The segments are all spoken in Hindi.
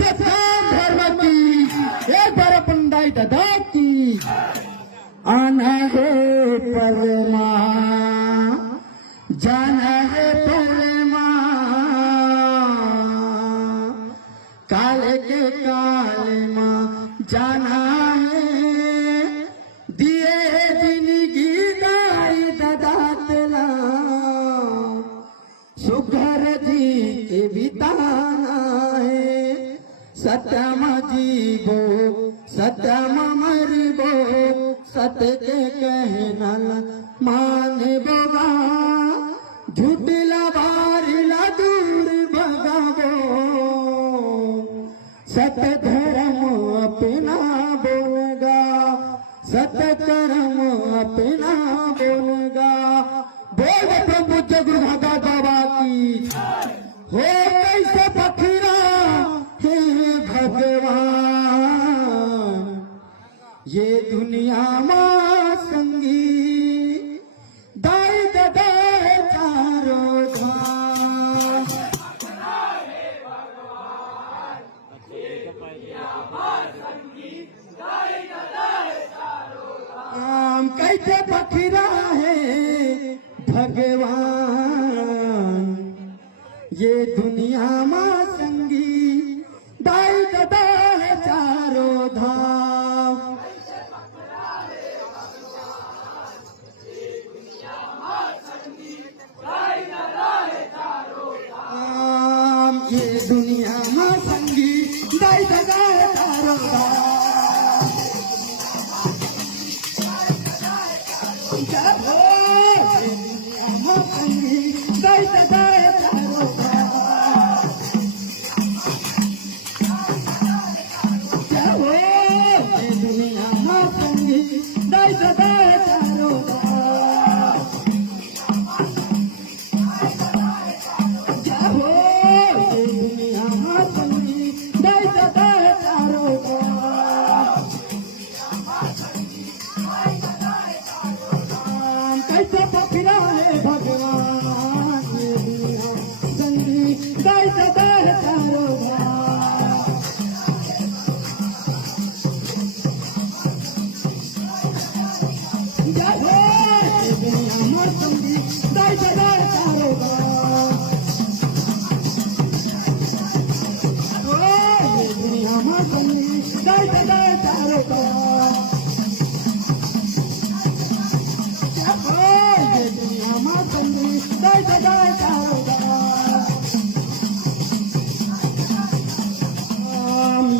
सत्यम धर्म की एक बार पंडाई दादा की आना है परमा जाना है परमा काले के काले माँ जाना है दिए जिंदगी दाई दादा तेरा सुघर जी के बिताना है सत्यम जीवो सत्यम मरिबो सत्य के कहना माने बाबा झूठला बारिला दूर भगावो सत्य धर्म अपना बोलगा सत्य कर्म अपना बोलगा बोल प्रभु जगुरुदादा बाबा की हो कैसे फकीरा हे भगवान ये दुनिया माँ संगी दाई दादा चारों धाम कैसे फकीरा है भगवान ये दुनिया माँ संगी दाई दादा है चारों धाम ये दुनिया माँ संगी दाई दादा है चारों धाम दाई दादा है चारों कैसे फकीरा है भगवान ये दुनिया संगी दाई दादा है चारों दाई दादा है चारों दुनिया माँ संगी दाई दादा है चारों दाई दादा है चारों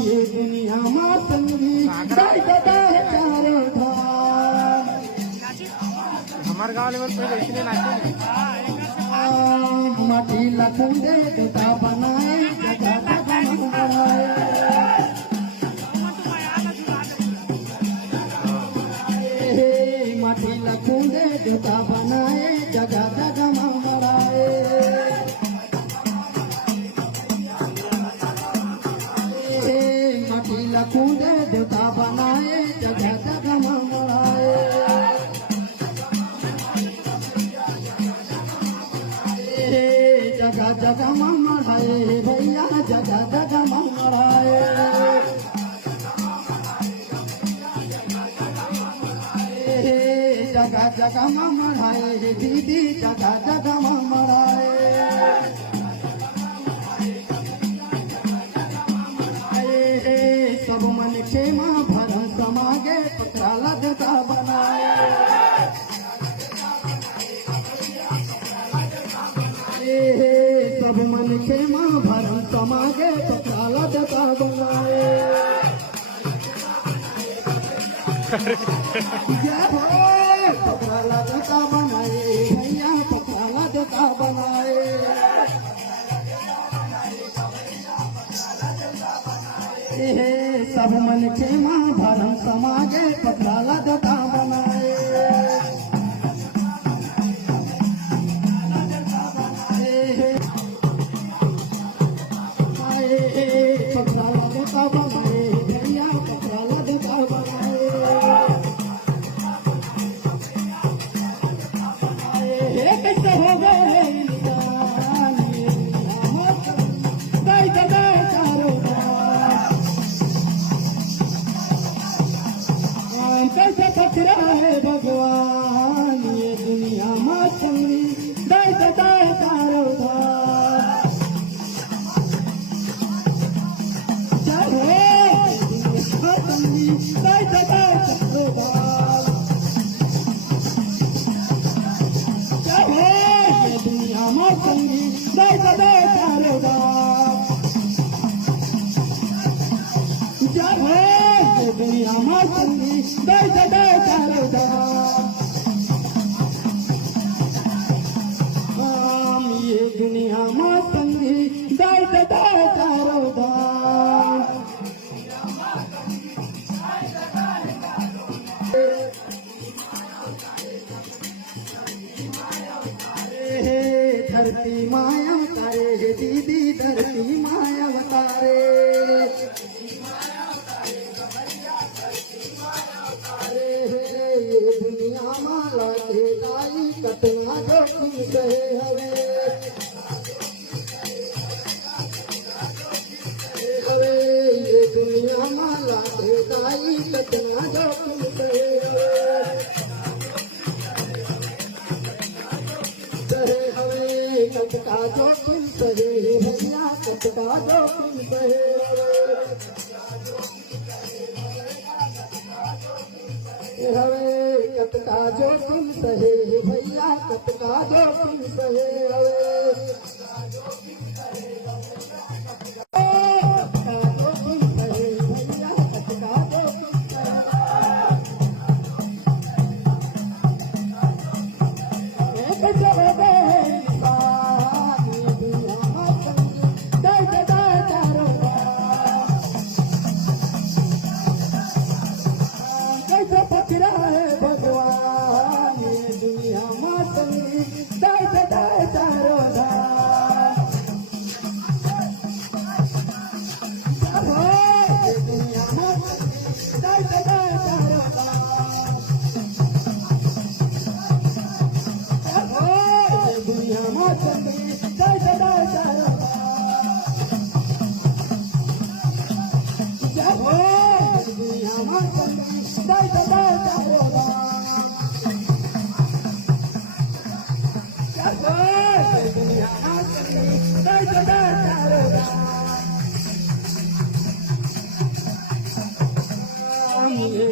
ये दुनिया माँ संगी दाई दादा है चारों हमारे गाँव में तो इसलिए नाचे माटी लखंडे देता बनाए जगह जगह बनाए माटी लखंडे देता बनाए जगह जगह मराए माटी लखंडे देता बनाए जगह जगह मराए जगह जगह मराए भैया जगह जगह मराए जगह जगह मराए दीदी जगह जगह मराए सब मन क्षेमा भरम समागे पत्राला देता बनाए सब मन क्षेमा भरम समागे पत्राला देता बनाए पत्राला देता बनाए भैया पत्राला देता बनाए सब मन क्षेमा भरम समागे पत्राला देता बनाए पत्राला देता बनाए भैया पत्राला देता बनाए कैसे हो गए दाई दादा चारों करती माया अवतारे ये दुनिया माला के लाई कतना जोखिम सहे हवे ये दुनिया माला के लाई कतना जोखिम सहे हवे कटका जोखिम सहे भैया कटका जोखिम सहे हवे कटका जोखिम सहे भैया कटका जोखिम सहे हवे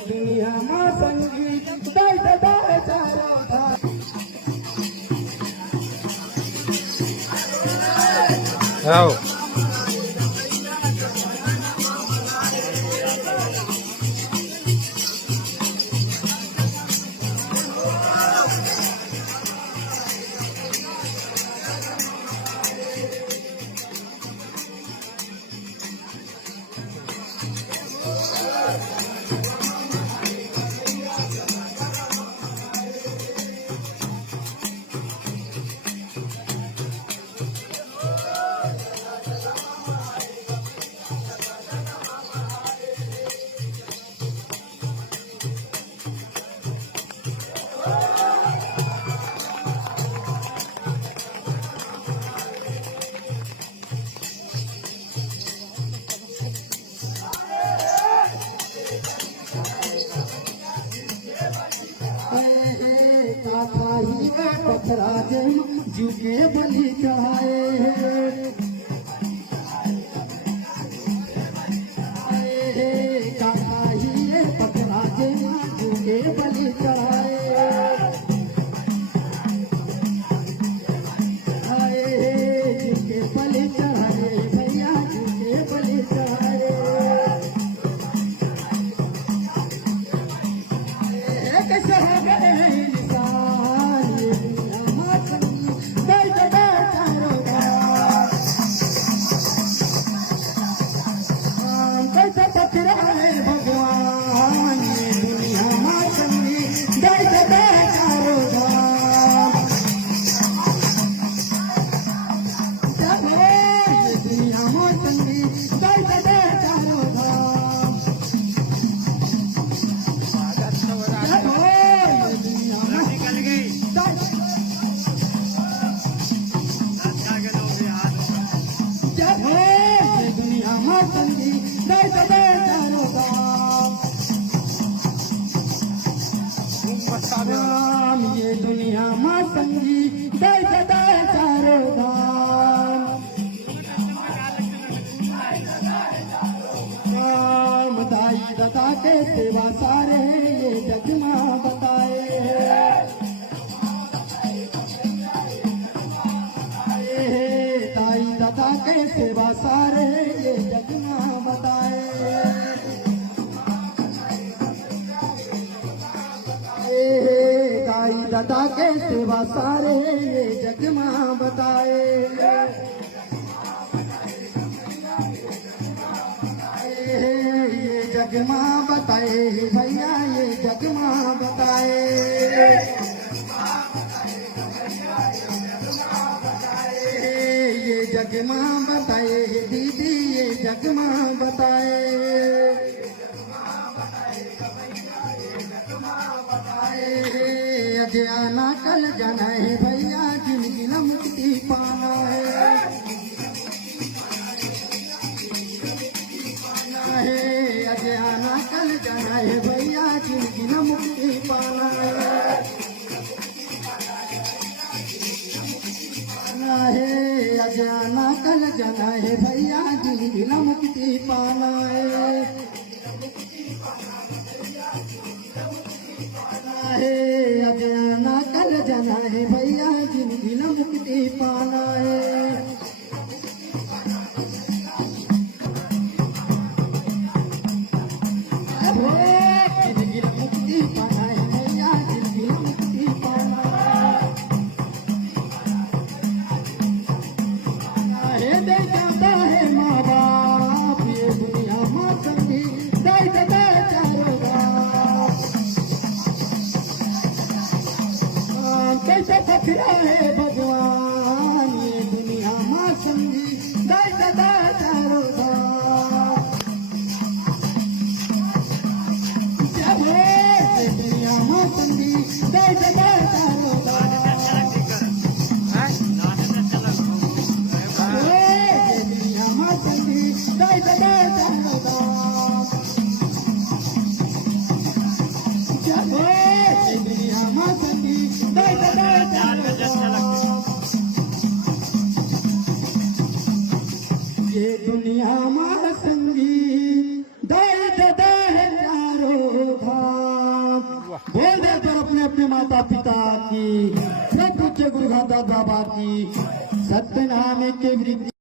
दुनिया में संगीत आओ पथराज जुगे बलि चढ़ाए काका ही पथराज जुगे बलि चढ़ाए जुगे बलि चढ़ाए भैया जुगे बलि चढ़ाए कैसे हो गए ये दुनिया में संगी जय जय चारो धाम दाई दादा के सेवा सारे ये जग में बताए दाई दादा के सेवा सारे ये जग में बताए दादा के सेवा सारे ये जग में बताए ये जग में बताए भैया ये जग में बताए ये जगमा बताए दीदी ये जगमा बताए अज आना कल जाना है भैया जिंदगी न मुक्ति पाना है अज आना कल जाना है भैया जिंदगी न मुक्ति पाना है अज आना कल जाना है भैया जिंदगी न मुक्ति पाना है अज आना कल जाना है भैया जिंदगी न मुक्ति पाना है जिंदगी न मुक्ति पाना है भैया जिंदगी न मुक्ति पाना है दे जाता है माँ बाप ये दुनिया माँ समझी दे जाता है चारों बाप कैसे फकरा है भगवान ये दुनिया माँ समझी दे जाता है चारों बाप जब ये दुनिया माँ समझी दे जाता है चारों बाप ये दुनिया हमारा संगी दाई दादा है चारों धाम बोल दे तो अपने अपने माता पिता की सब पूछे गुरु दादा बाबा की सत्यनाम के वृद्धि